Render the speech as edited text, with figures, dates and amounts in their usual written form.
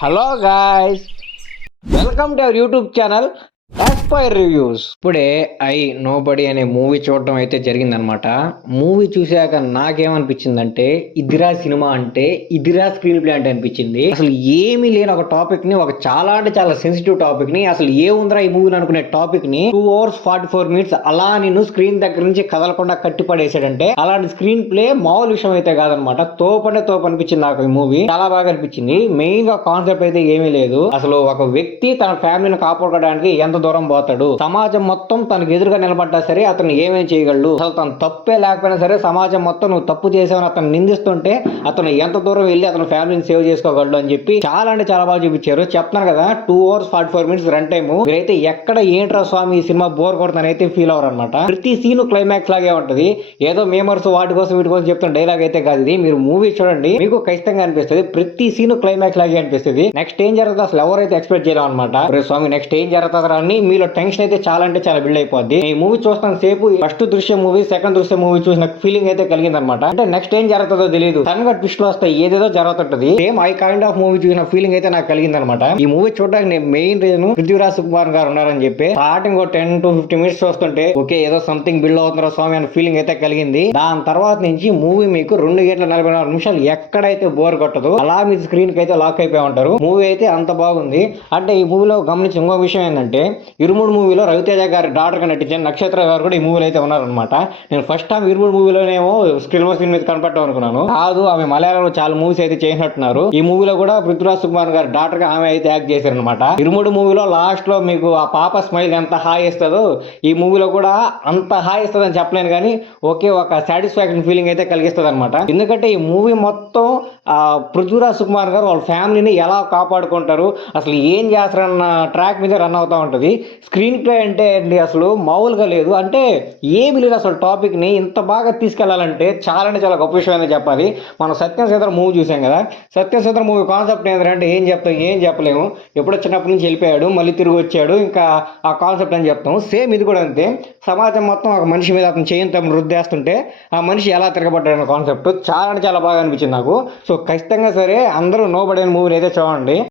Hello guys, welcome to our YouTube channel aspire reviews. ఇప్పుడే I nobody అనే movie చూడటం అయితే జరిగిందనమాట. మూవీ చూశాక నాకేమనిపించిందంటే ఇదిరా సినిమా అంటే ఇదిరా స్క్రీన్ ప్లే అంటే అనిపించింది. అసలు ఏమీ లేని ఒక టాపిక్ ని, ఒక చాలా అంటే చాలా సెన్సిటివ్ టాపిక్ ని, అసలు ఏముందిరా ఈ మూవీని అనుకునే టాపిక్ ని 2 hours 44 minutes అలా నేను స్క్రీన్ దగ్గర నుంచి కదలకుండా కట్టిపడేసాడంటే అలాంటి స్క్రీన్ ప్లే మామూలు విషయం అయితే కాదనమాట. తోపు అనిపించింది నాకు ఈ మూవీ. చాలా బాగా అనిపించింది. మెయిన్ గా కాన్సెప్ట్ అయితే ఏమీ లేదు. అసలు ఒక వ్యక్తి తన ఫ్యామిలీని కాపాడుకోవడానికి ఎంత దూరం పోతాడు, సమాజం మొత్తం తనకు ఎదురుగా నిలబడ్డా సరే అతను ఏమేం చేయగలడు, అసలు తను తప్పే లేకపోయినా సరే సమాజం మొత్తం నువ్వు తప్పు చేసావని అతను నిందిస్తుంటే అతను ఎంత దూరం వెళ్ళి అతను ఫ్యామిలీని సేవ్ చేసుకోగలడు అని చెప్పి చాలా అంటే చాలా బాగా చూపించారు. చెప్తున్నాను కదా, 2 hours 44 minutes రన్ టైమ్. మీరైతే ఎక్కడ ఏంట్రా స్వామి ఈ సినిమా బోర్ కొడుతుందని అయితే ఫీల్ అవరు అనమాట. ప్రతి సీన్ క్లైమాక్స్ లాగే ఉంటది. ఏదో మేమర్స్ వాటి కోసం వీటి కోసం చెప్తున్న డైలాగ్ అయితే కాదు ఇది. మీరు మూవీ చూడండి, మీకు ఖచ్చితంగా అనిపిస్తుంది. ప్రతి సీన్ క్లైమాక్స్ లాగే అనిపిస్తుంది. నెక్స్ట్ ఏం జరుగుతుంది అసలు ఎవరైతే ఎక్స్పెక్ట్ చేయలేం అనమాట. స్వామి నెక్స్ట్ ఏం జరుగుతుంది అని మీలో టెన్షన్ అయితే చాలా అంటే చాలా బిల్డ్ అయిపోద్ది. ఈ మూవీ చూస్తాను సేపు ఫస్ట్ దృశ్యం మూవీ, సెకండ్ దృశ్యం మూవీ చూసిన ఫీలింగ్ అయితే కలిగింది అనమాట. అంటే నెక్స్ట్ ఏం జరుగుతుందో తెలియదు, సడన్ గా ట్విస్ట్ లో వస్తాయి, ఏదేదో జరుగుతుంటది. Same I kind of movie చూసిన ఫీలింగ్ అయితే నాకు కలిగింది అనమాట. ఈ మూవీ చూడడానికి నేను మెయిన్ రీజన్ పృథ్వీరాజ్ సుకుమార్ గారు ఉన్నారని చెప్పి స్టార్టింగ్ 10 to 15 minutes చూస్తుంటే ఓకే ఏదో సంథింగ్ బిల్డ్ అవుతుందో స్వామి అనే ఫీలింగ్ అయితే కలిగింది. దాని తర్వాత నుంచి మూవీ మీకు 2 గంటల 44 నిమిషాలు ఎక్కడైతే బోర్ కొట్టదు అలా మీ స్క్రీన్ కి అయితే లాక్ అయిపోయి ఉంటారు. మూవీ అయితే అంత బాగుంది. అంటే ఈ మూవీలో గమనించిన ఇంకో విషయం ఏంటంటే, ఇరుముడు మూవీలో రవితేజ గారి డాటర్ గా నటించిన నక్షత్ర గారు కూడా ఈ మూవీలో అయితే ఉన్నారనమాట. నేను ఫస్ట్ టైం ఇరుముడు మూవీలోనేమో సిల్వర్ స్క్రీన్ మీద కనపడటం అనుకున్నాను. కాదు, ఆమె మలయాళంలో చాలా మూవీస్ అయితే చేసినట్టున్నారు. ఈ మూవీలో కూడా పృథ్వీరాజ్ సుకుమార్ గారి డాటర్ గా ఆమె అయితే యాక్ట్ చేశారనమాట. ఇరుముడు మూవీలో లాస్ట్ లో మీకు ఆ పాప స్మైల్ ఎంత హాయ్ ఇస్తుందో ఈ మూవీలో కూడా అంత హాయ్ ఇస్తుంది అని చెప్పలేను, కానీ ఓకే ఒక సాటిస్ఫాక్షన్ ఫీలింగ్ అయితే కలిగిస్తుంది అనమాట. ఎందుకంటే ఈ మూవీ మొత్తం పృథ్వీరాజ్ సుకుమార్ గారు వాళ్ళ ఫ్యామిలీని ఎలా కాపాడుకుంటారు, అసలు ఏం చేస్తారన్న ట్రాక్ మీద రన్ అవుతా ఉంటుంది. స్క్రీన్ ప్లే అంటే అండి అసలు మామూలుగా లేదు. అంటే ఏమి లేదు, అసలు టాపిక్ ని ఇంత బాగా తీసుకెళ్లాలంటే చాలా అంటే చాలా గొప్ప విషయం అని చెప్పాలి. మనం సత్యం సీతారాం మూవీ చూసాం కదా, సత్యం సీతారాం మూవీ కాన్సెప్ట్ ఏంటంటే ఏం చెప్తాం, ఏం చెప్పలేము. ఎప్పుడో చిన్నప్పటి నుంచి వెళ్ళిపోయాడు, మళ్ళీ తిరిగి వచ్చాడు, ఇంకా ఆ కాన్సెప్ట్ అని చెప్తాం. సేమ్ ఇది కూడా అంతే. సమాజం మొత్తం ఒక మనిషి మీద అతను చేయంతో రుద్దేస్తుంటే ఆ మనిషి ఎలా తిరగబడ్డాడన్న కాన్సెప్ట్ చాలా అంటే చాలా బాగా అనిపించింది నాకు. సో ఖచ్చితంగా సరే అందరూ నోబడి అనే మూవీని అయితే చూడండి.